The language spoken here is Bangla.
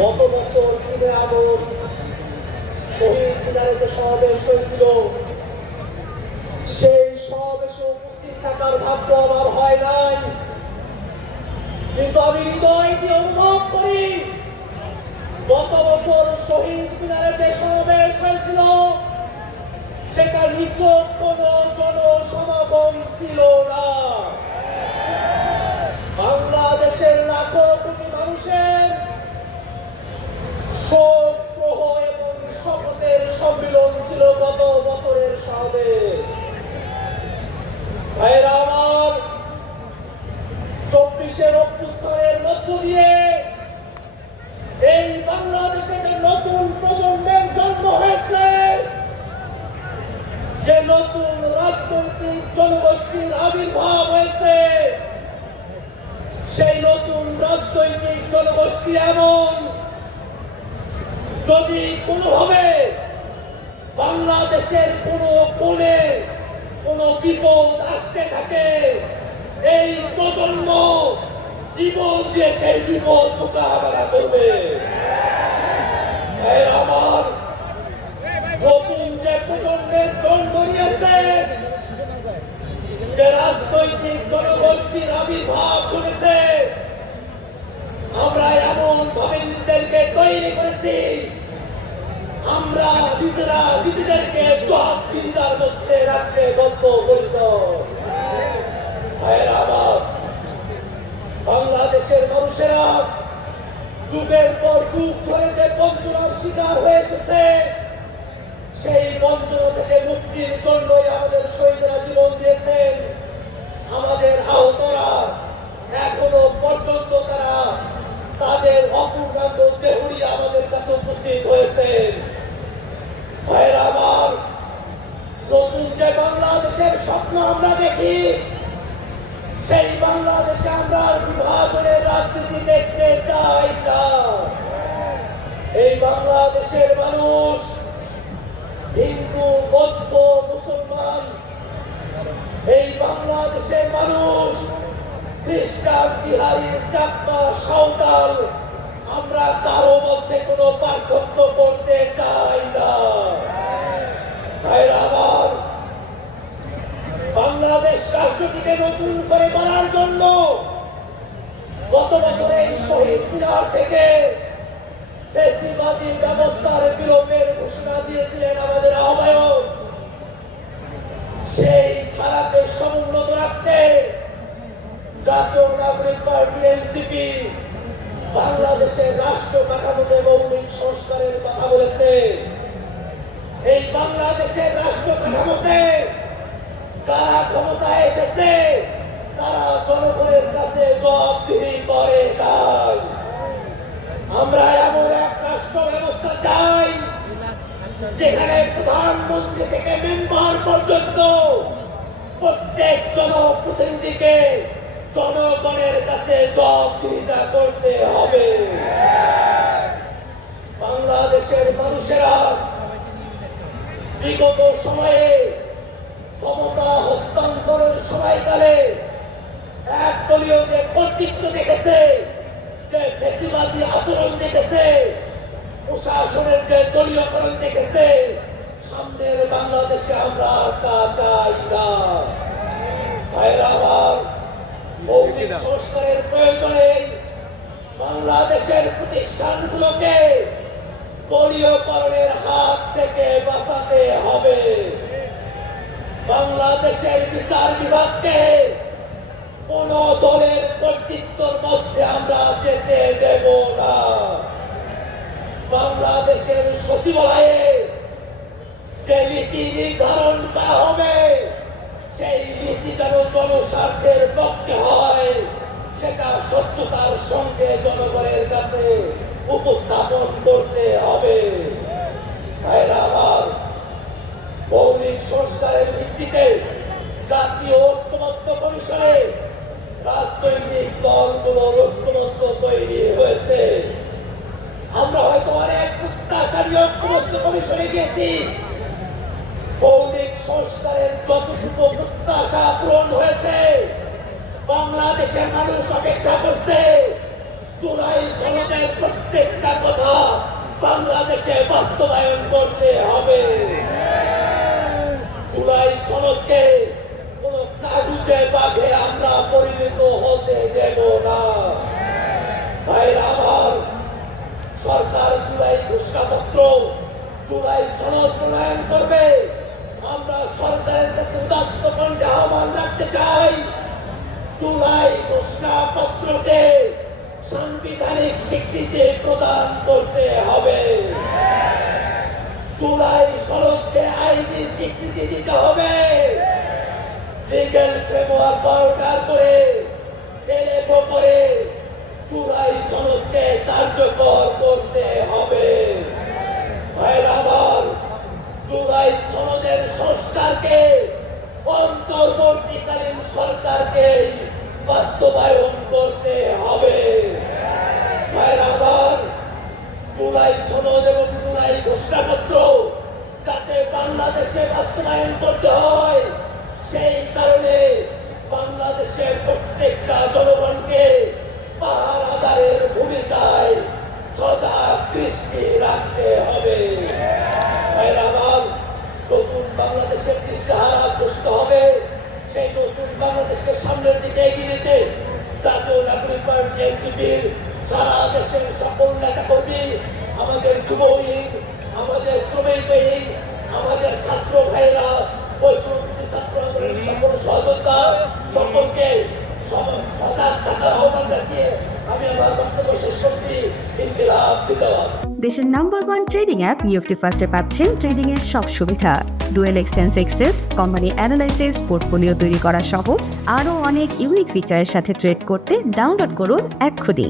গত বছর 3 আগস্ট শহীদ মিনারে যে সমাবেশ হয়েছিল, সেই সমাবেশে উপস্থিত থাকার ভাগ্য আমার হয় নাই, কিন্তু আমি হৃদয় দিয়ে অনুভব করি গত বছর শহীদ মিনারে যে সমাবেশ হয়েছিল সেটা নিছক কোনো জনসমাগম ছিল না। বাংলাদেশের লাখো কোটি মানুষের শোক প্রহ এবং শপথের সম্মিলন ছিল গত বছরের সমাবেশ। ভাইয়েরা আমার, 24-এর অভ্যুত্থানের মধ্য দিয়ে এই বাংলাদেশে যে নতুন প্রজন্মের জন্ম হয়েছে, যে নতুন রাজনৈতিক জনগোষ্ঠীর আবির্ভাব হয়েছে, সেই নতুন রাজনৈতিক জনগোষ্ঠী এমন, যদি কোনোভাবে বাংলাদেশের কোনো কোণে কোনো বিপদ আসতে থাকে, এই প্রজন্ম জীবন দিয়ে সেই বিপদ মোকাবেলা করবে। আমার নতুন যে প্রজন্মের জন্ম নিয়েছে, যে রাজনৈতিক জনগোষ্ঠীর আবির্ভাব ঘটেছে, আমরা এমন ভাবে নিজেদেরকে তৈরি করেছি, আমরা নিজেরা নিজেদেরকে জবাবদিহিতার মধ্যে রাখতে বদ্ধপরিত। আমার বাংলাদেশের মানুষেরা যুগের পর যুগ ধরে যে বঞ্চনার শিকার হয়ে এসেছে, সেই বঞ্চনা থেকে মুক্তির জন্যই আমাদের শহীদরা জীবন দিয়েছেন। আমাদের আহতরা এখনো পর্যন্ত তারা তাদের অপূর্ণাঙ্গ দেহরি আমাদের কাছে উপস্থিত হয়েছেন। ভাইয়েরা আমার, নতুন যে বাংলাদেশের স্বপ্ন আমরা দেখি, সেই বাংলাদেশে আমরা বিভাজনের রাজনীতি দেখতে চাই না। এই বাংলাদেশের মানুষ হিন্দু, বৌদ্ধ, মুসলমান, এই বাংলাদেশের মানুষ খ্রিস্টান, বিহারি, চাকমা, সাঁওতাল, আমরা কারো মধ্যে কোনো পার্থক্য করতে চাই না। ভাইরা আমার, বাংলাদেশ রাষ্ট্রটিকে নতুন করে গড়ার জন্য গত বছরে এই শহীদ মিনার থেকে ফ্যাসিবাদী ব্যবস্থার বিলোপের ঘোষণা দিয়েছিলেন আমাদের আহ্বায়ক। সেই ধারাকে সমুন্নত রাখতে জাতীয় নাগরিক পার্টি এনসিপি বাংলাদেশের রাষ্ট্র কাঠামোতে মৌলিক সংস্কারের কথা বলেছে। এই বাংলাদেশের রাষ্ট্র কাঠামোতে যারা ক্ষমতায় এসেছে, তারা জনগণের কাছে জবাবদিহি করে নাই। আমরা এমন এক রাষ্ট্র ব্যবস্থা চাই যেখানে প্রধানমন্ত্রী থেকে মেম্বার পর্যন্ত প্রত্যেক জনপ্রতিনিধিকে জনগণের কাছে জবাবদিহিতা করতে হবে। বাংলাদেশের মানুষেরা বিগত সময়ে ক্ষমতা হস্তান্তরের সময়কালে একদলীয় যে কর্তৃত্ব দেখেছে, যে ফ্যাসিবাদী আচরণ দেখেছে, প্রশাসনের যে দলীয়করণ দেখেছে, সামনের বাংলাদেশে আমরা তা চাই না। ভাইরা আমার, মৌলিক সংস্কারের প্রয়োজনে বাংলাদেশের প্রতিষ্ঠানগুলোকে দলীয়করণের হাত থেকে বাঁচাতে হবে। বাংলাদেশের বিচার বিভাগকে কোন দলের কর্তৃত্বের মধ্যে আমরা যেতে দেব না। বাংলাদেশের সচিবালয়ে যে নীতি নির্ধারণ করা হবে, সেই নীতি যেন জনস্বার্থের পক্ষে হয়, সেটা স্বচ্ছতার সঙ্গে জনগণের কাছে উপস্থাপন করতে হবে। ভাইরা আমার, মৌলিক সংস্কারের ভিত্তিতে জাতীয় ঐক্যমত্য কমিশনে রাজনৈতিক দলগুলোর ঐক্যমত্য তৈরি হয়েছে। আমরা হয়তো অনেক প্রত্যাশারী ঐক্যমত্য কমিশনে গেছি, মৌলিক সংস্কারের যতটুকু প্রত্যাশা পূরণ হয়েছে, বাংলাদেশের মানুষ অপেক্ষা করছে জুলাই সনদের প্রত্যেকটা বাস্তবায়ন করতে হবে। জুলাই সনদকে কোন কাগুজে বাঘে আমরা পরিণত হতে দেব না। ভাইরা আমার, সরকার জুলাই ঘোষণাপত্র, জুলাই সনদ প্রণয়ন করবে। আমরা সরকারের কাছে উদাত্ত কণ্ঠে আহ্বান রাখতে চাই, জুলাই ঘোষণাপত্রকে সাংবিধানিক স্বীকৃতি প্রদান করতে হবে। জুলাই সনদকে আইনি স্বীকৃতি দিতে হবে। লিগ্যাল ফ্রেমওয়ার্ক ব্যবহার করে এর উপরে জুলাই সনদকে কার্যকর করতে হবে। ভাইরা আমার, জুলাই সনদের সংস্কারকে অন্তর্বর্তীকালীন সরকারকে বাস্তবায়ন করতে হবে। ভাইরা আমার, জুলাই সনদ এবং জুলাই ঘোষণাপত্র যাতে বাংলাদেশে বাস্তবায়ন করতে হয়, সেই কারণে বাংলাদেশের প্রত্যেকটা জনগণকে পাহারাদারের ভূমিকায় সজাগ দৃষ্টি রাখতে হবে। ভাইরা আমার, নতুন বাংলাদেশের ইশতেহার আজ ঘোষিত হবে। সেই নতুন বাংলাদেশকে সামনের দিকে এগিয়ে নিতে জাতীয় নাগরিক পার্টি এনসিপির সারা দেশের সকল নেতাকর্মী, আমাদের যুবহীন, আমাদের শ্রমিকহীন, আমাদের ছাত্র ভাইরা, বৈষম্যবিরোধী ছাত্র আন্দোলনের সকল সহযোদ্ধা, সকলকে সজাগ থাকার আহ্বান রাখিয়ে আমি আমার বক্তব্য শেষ করছি। ইনকিলাব জিন্দাবাদ। দেশের নাম্বার 1 ট্রেডিং অ্যাপ নিফটি ফার্স্টে পাচ্ছেন ট্রেডিং এর সব সুবিধা, dual এক্সটেন্স access, company analysis, portfolio তৈরি করা সহ আরও অনেক ইউনিক ফিচারের সাথে ট্রেড করতে ডাউনলোড করুন এক্ষুনি।